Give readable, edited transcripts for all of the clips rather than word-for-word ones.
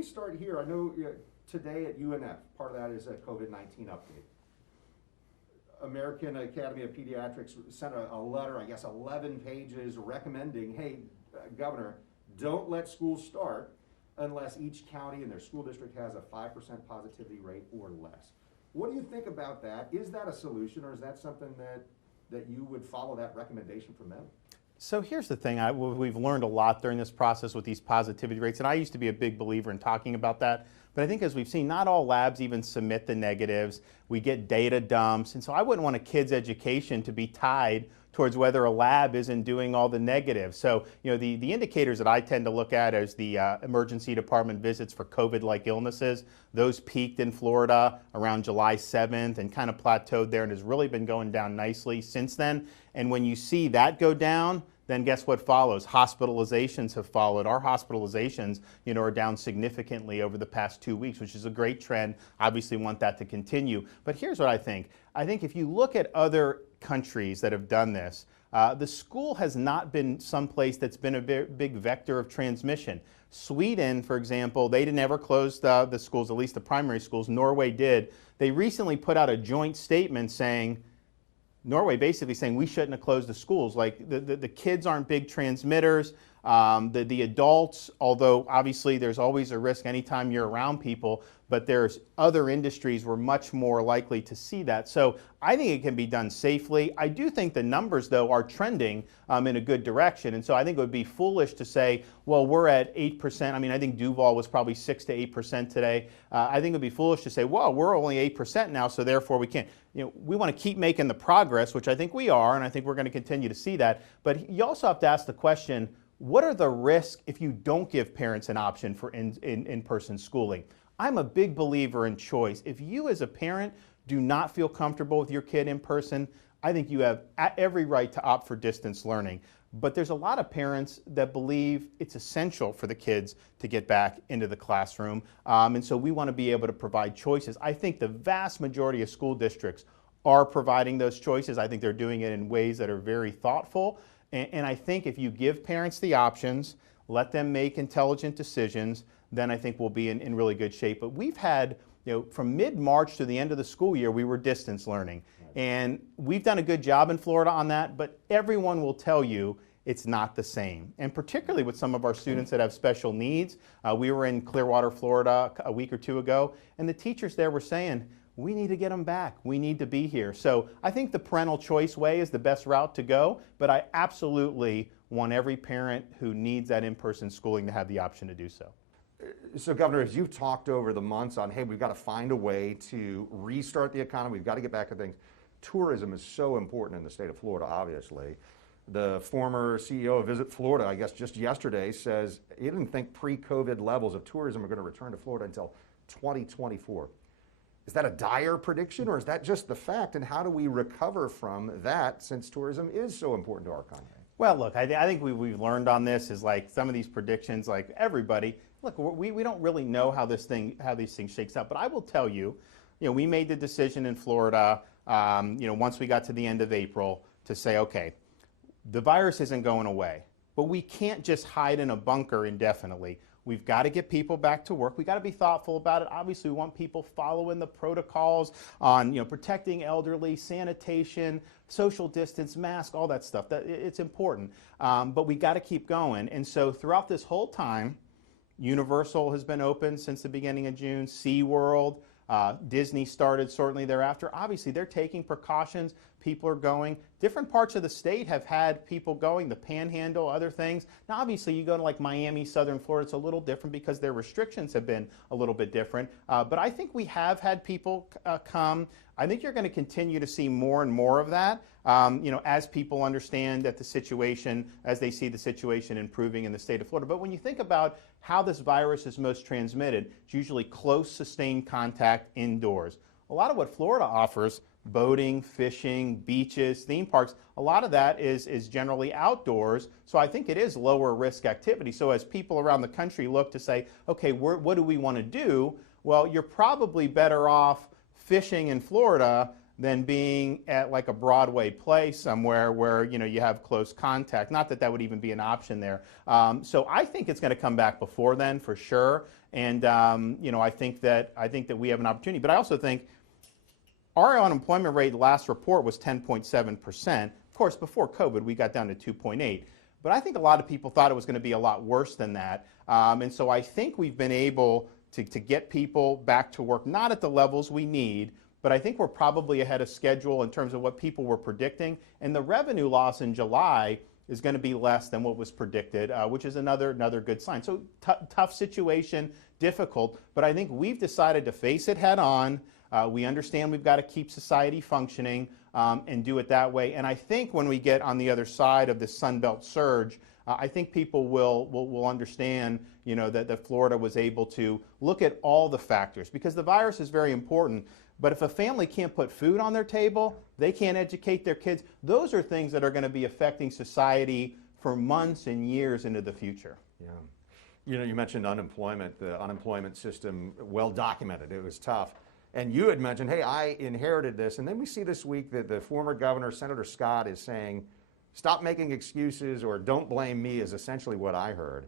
me start here. I know today at UNF, part of that is a COVID-19 update. American Academy of Pediatrics sent a letter, I guess 11 pages, recommending, hey, Governor, don't let schools start unless each county and their school district has a 5% positivity rate or less. What do you think about that? Is that a solution, or is that something that you would follow that recommendation from them? So here's the thing, we've learned a lot during this process with these positivity rates, and I used to be a big believer in talking about that. But I think as we've seen, not all labs even submit the negatives. We get data dumps, and so I wouldn't want a kid's education to be tied towards whether a lab isn't doing all the negatives. So, the indicators that I tend to look at is the emergency department visits for COVID-like illnesses. Those peaked in Florida around July 7th and kind of plateaued there and has really been going down nicely since then. And when you see that go down, then guess what follows? Hospitalizations have followed. Our hospitalizations, are down significantly over the past 2 weeks, which is a great trend. Obviously want that to continue. But here's what I think. I think if you look at other countries that have done this, the school has not been someplace that's been a big vector of transmission. Sweden, for example, they never closed the schools, at least the primary schools. Norway did. They recently put out a joint statement saying, Norway basically saying we shouldn't have closed the schools. Like the kids aren't big transmitters. The adults, although obviously there's always a risk anytime you're around people, but there's other industries we're much more likely to see that. So I think it can be done safely. I do think the numbers, though, are trending in a good direction. And so I think it would be foolish to say, well, we're at 8%. I mean, I think Duval was probably 6 to 8% today. I think it would be foolish to say, well, we're only 8% now, so therefore we can't. We want to keep making the progress, which I think we are, and I think we're going to continue to see that. But you also have to ask the question, what are the risks if you don't give parents an option for in-person schooling? I'm a big believer in choice. If you as a parent do not feel comfortable with your kid in person, I think you have every right to opt for distance learning. But there's a lot of parents that believe it's essential for the kids to get back into the classroom. And so we want to be able to provide choices. I think the vast majority of school districts are providing those choices. I think they're doing it in ways that are very thoughtful. And I think if you give parents the options, let them make intelligent decisions, then I think we'll be in really good shape. But we've had, from mid-March to the end of the school year, we were distance learning. And we've done a good job in Florida on that, but everyone will tell you it's not the same. And particularly with some of our students that have special needs. We were in Clearwater, Florida a week or two ago, and the teachers there were saying, we need to get them back. We need to be here. So I think the parental choice way is the best route to go, but I absolutely want every parent who needs that in-person schooling to have the option to do so. So, Governor, as you've talked over the months on, hey, we've got to find a way to restart the economy, we've got to get back to things. Tourism is so important in the state of Florida, obviously. The former CEO of Visit Florida, I guess just yesterday, says he didn't think pre-COVID levels of tourism are going to return to Florida until 2024. Is that a dire prediction, or is that just the fact? And how do we recover from that, since tourism is so important to our economy? Well, look, I think we've learned on this is like some of these predictions, like everybody, look, we don't really know how these things shakes out. But I will tell you, we made the decision in Florida, once we got to the end of April, to say, okay, the virus isn't going away, but we can't just hide in a bunker indefinitely. We've got to get people back to work. We've got to be thoughtful about it. Obviously, we want people following the protocols on protecting elderly, sanitation, social distance, mask, all that stuff. It's important. But we got to keep going. And so throughout this whole time, Universal has been open since the beginning of June, SeaWorld, Disney started shortly thereafter. Obviously, they're taking precautions. People are going. Different parts of the state have had people going, the Panhandle, other things. Now, obviously, you go to like Miami, Southern Florida, it's a little different because their restrictions have been a little bit different. But I think we have had people come. I think you're going to continue to see more and more of that, as people understand that the situation, as they see the situation improving in the state of Florida. But when you think about how this virus is most transmitted, it's usually close, sustained contact indoors. A lot of what Florida offers, boating, fishing, beaches, theme parks, a lot of that is generally outdoors. So I think it is lower risk activity. So as people around the country look to say, okay, what do we want to do? Well, you're probably better off fishing in Florida than being at like a Broadway play somewhere where you have close contact. Not that that would even be an option there. So I think it's going to come back before then for sure. And I think that we have an opportunity. But I also think our unemployment rate last report was 10.7%. Of course, before COVID, we got down to 2.8. But I think a lot of people thought it was going to be a lot worse than that. And so I think we've been able to get people back to work, not at the levels we need, but I think we're probably ahead of schedule in terms of what people were predicting. And the revenue loss in July is going to be less than what was predicted, which is another good sign. So tough situation, difficult, but I think we've decided to face it head on. We understand we've got to keep society functioning and do it that way. And I think when we get on the other side of this Sunbelt surge, I think people will understand, that Florida was able to look at all the factors, because the virus is very important. But if a family can't put food on their table, they can't educate their kids. Those are things that are going to be affecting society for months and years into the future. Yeah. You mentioned unemployment, the unemployment system, well documented. It was tough. And you had mentioned, hey, I inherited this. And then we see this week that the former governor, Senator Scott, is saying, stop making excuses or don't blame me, is essentially what I heard.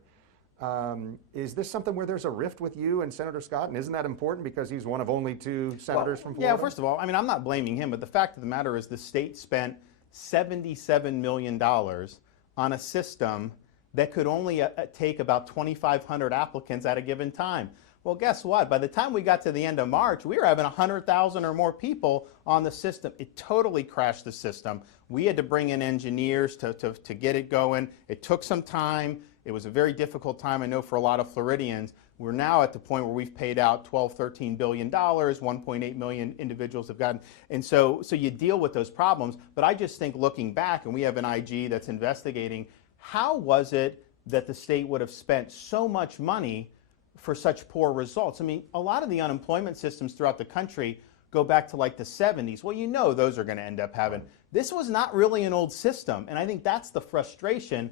Is this something where there's a rift with you and Senator Scott? And isn't that important because he's one of only two senators from Florida? Yeah, first of all, I'm not blaming him, but the fact of the matter is the state spent $77 million on a system that could only take about 2,500 applicants at a given time. Well, guess what? By the time we got to the end of March, we were having 100,000 or more people on the system. It totally crashed the system. We had to bring in engineers to get it going. It took some time. It was a very difficult time, I know, for a lot of Floridians. We're now at the point where we've paid out $12, $13 billion, 1.8 million individuals have gotten. And so you deal with those problems. But I just think looking back, and we have an IG that's investigating, how was it that the state would have spent so much money for such poor results? A lot of the unemployment systems throughout the country go back to like the 70s. Well, those are going to end up having. This was not really an old system, and I think that's the frustration.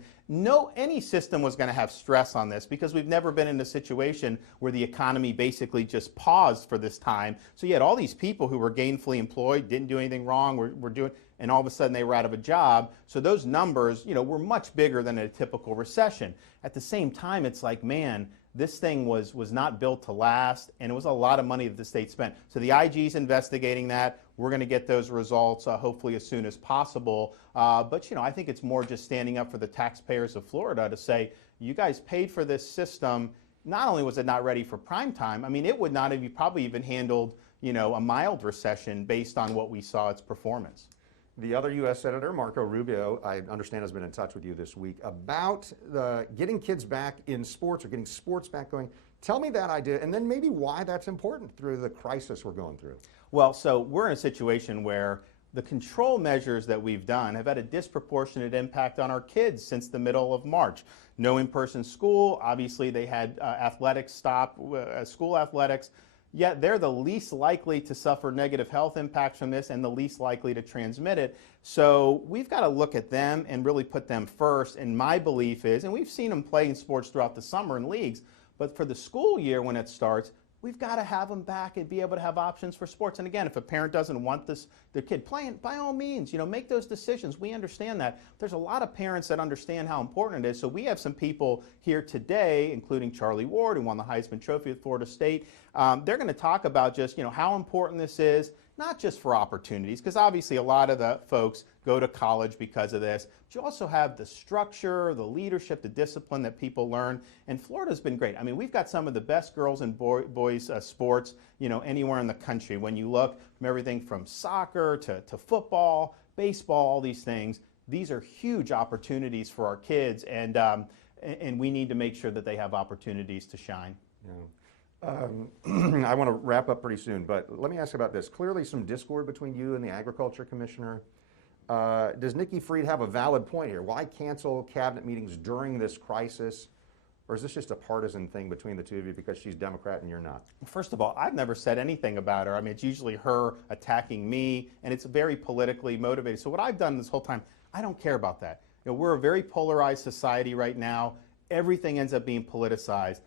Any system was going to have stress on this because we've never been in a situation where the economy basically just paused for this time. So you had all these people who were gainfully employed, didn't do anything wrong, were doing, and all of a sudden they were out of a job. So those numbers, were much bigger than a typical recession. At the same time, it's like, man, this thing was not built to last, and it was a lot of money that the state spent. So the IG's investigating that. We're going to get those results hopefully as soon as possible. But I think it's more just standing up for the taxpayers of Florida to say, you guys paid for this system. Not only was it not ready for prime time, it would not have probably even handled a mild recession based on what we saw its performance. The other U.S. Senator, Marco Rubio, I understand has been in touch with you this week about getting kids back in sports or getting sports back going. Tell me that idea and then maybe why that's important through the crisis we're going through. Well, so we're in a situation where the control measures that we've done have had a disproportionate impact on our kids since the middle of March. No in-person school. Obviously, they had athletics stop, school athletics. Yet they're the least likely to suffer negative health impacts from this and the least likely to transmit it. So we've got to look at them and really put them first. And my belief is, and we've seen them play in sports throughout the summer in leagues, but for the school year when it starts, we've got to have them back and be able to have options for sports. And again, if a parent doesn't want their kid playing, by all means, make those decisions. We understand that. There's a lot of parents that understand how important it is. So we have some people here today, including Charlie Ward, who won the Heisman Trophy at Florida State. They're going to talk about just, how important this is, not just for opportunities, because obviously a lot of the folks go to college because of this, but you also have the structure, the leadership, the discipline that people learn. And Florida's been great. We've got some of the best girls and boys sports, anywhere in the country. When you look from everything from soccer to football, baseball, all these things, these are huge opportunities for our kids, and we need to make sure that they have opportunities to shine. Yeah. I want to wrap up pretty soon, but let me ask about this. Clearly some discord between you and the Agriculture Commissioner. Does Nikki Fried have a valid point here? Why cancel cabinet meetings during this crisis? Or is this just a partisan thing between the two of you because she's Democrat and you're not? First of all, I've never said anything about her. It's usually her attacking me, and it's very politically motivated. So what I've done this whole time, I don't care about that. We're a very polarized society right now. Everything ends up being politicized.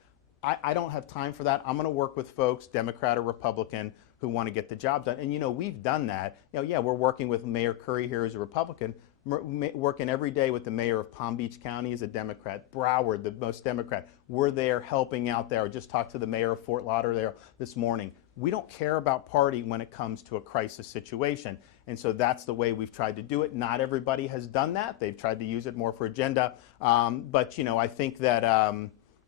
I don't have time for that. I'm going to work with folks, Democrat or Republican, who want to get the job done. And, you know, we've done that. You know, yeah, we're working with Mayor Curry here as a Republican, working every day with the mayor of Palm Beach County as a Democrat, Broward, the most Democrat. We're there helping out there. I just talked to the mayor of Fort Lauderdale this morning. We don't care about party when it comes to a crisis situation. And so that's the way we've tried to do it. Not everybody has done that. They've tried to use it more for agenda. But, you know, I think that,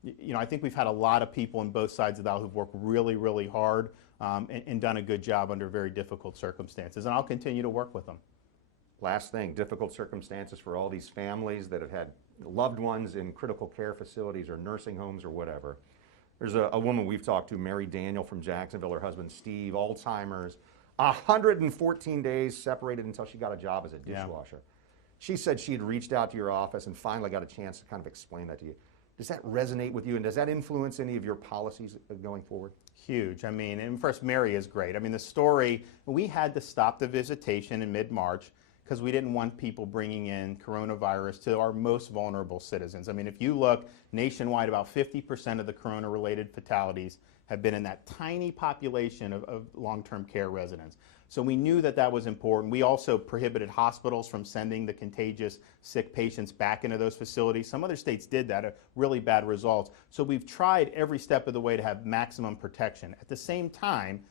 you know, I think we've had a lot of people on both sides of the aisle who've worked really, really hard and done a good job under very difficult circumstances. And I'll continue to work with them. Last thing, difficult circumstances for all these families that have had loved ones in critical care facilities or nursing homes or whatever. There's a woman we've talked to, Mary Daniel from Jacksonville, her husband Steve, Alzheimer's, 114 days separated until she got a job as a dishwasher. Yeah. She said she had reached out to your office and finally got a chance to kind of explain that to you. Does that resonate with you, and does that influence any of your policies going forward? Huge. I mean, and first, Mary is great. I mean, the story, we had to stop the visitation in mid-March because we didn't want people bringing in coronavirus to our most vulnerable citizens. I mean, if you look nationwide, about 50% of the corona-related fatalities have been in that tiny population of long-term care residents. So we knew that that was important. We also prohibited hospitals from sending the contagious sick patients back into those facilities. Some other states did that, really bad results. So we've tried every step of the way to have maximum protection. At the same time,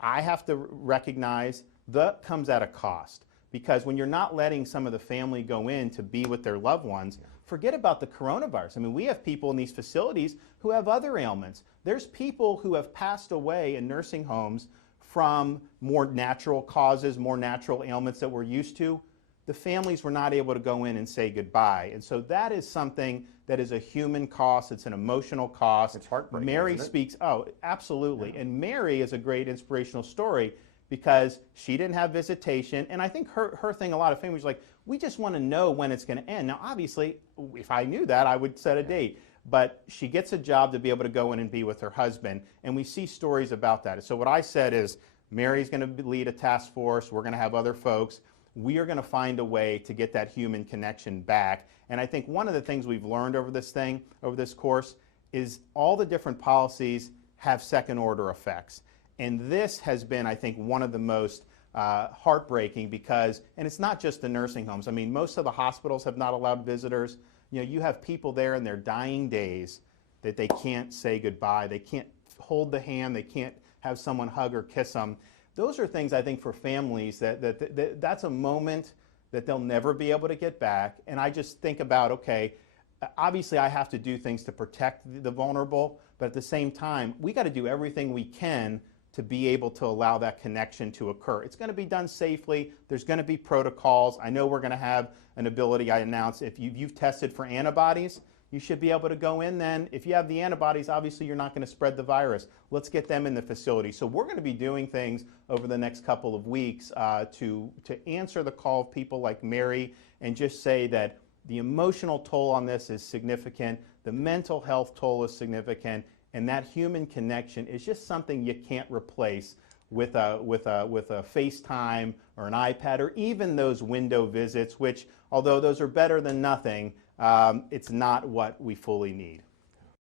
I have to recognize that comes at a cost. Because when you're not letting some of the family go in to be with their loved ones, forget about the coronavirus. I mean, we have people in these facilities who have other ailments. There's people who have passed away in nursing homes from more natural causes, more natural ailments that we're used to. The families were not able to go in and say goodbye. And so that is something that is a human cost. It's an emotional cost. It's heartbreaking. Mary speaks, oh, absolutely. Yeah. And Mary is a great inspirational story because she didn't have visitation. And I think her thing, a lot of families are like, we just want to know when it's going to end. Now, obviously, if I knew that, I would set a date. But she gets a job to be able to go in and be with her husband. And we see stories about that. So what I said is, Mary's going to lead a task force. We're going to have other folks. We are going to find a way to get that human connection back. And I think one of the things we've learned over this course, is all the different policies have second-order effects. And this has been, I think, one of the most heartbreaking because, and it's not just the nursing homes. I mean, most of the hospitals have not allowed visitors. You know, you have people there in their dying days that they can't say goodbye. They can't hold the hand. They can't have someone hug or kiss them. Those are things, I think, for families that's a moment that they'll never be able to get back. And I just think about, okay, obviously I have to do things to protect the vulnerable, but at the same time, we got to do everything we can to be able to allow that connection to occur. It's going to be done safely. There's going to be protocols. I know we're going to have an ability, I announced, if you've tested for antibodies, you should be able to go in then. If you have the antibodies, obviously you're not going to spread the virus. Let's get them in the facility. So we're going to be doing things over the next couple of weeks to answer the call of people like Mary and just say that the emotional toll on this is significant, the mental health toll is significant, and that human connection is just something you can't replace with a FaceTime or an iPad or even those window visits, which, although those are better than nothing, it's not what we fully need.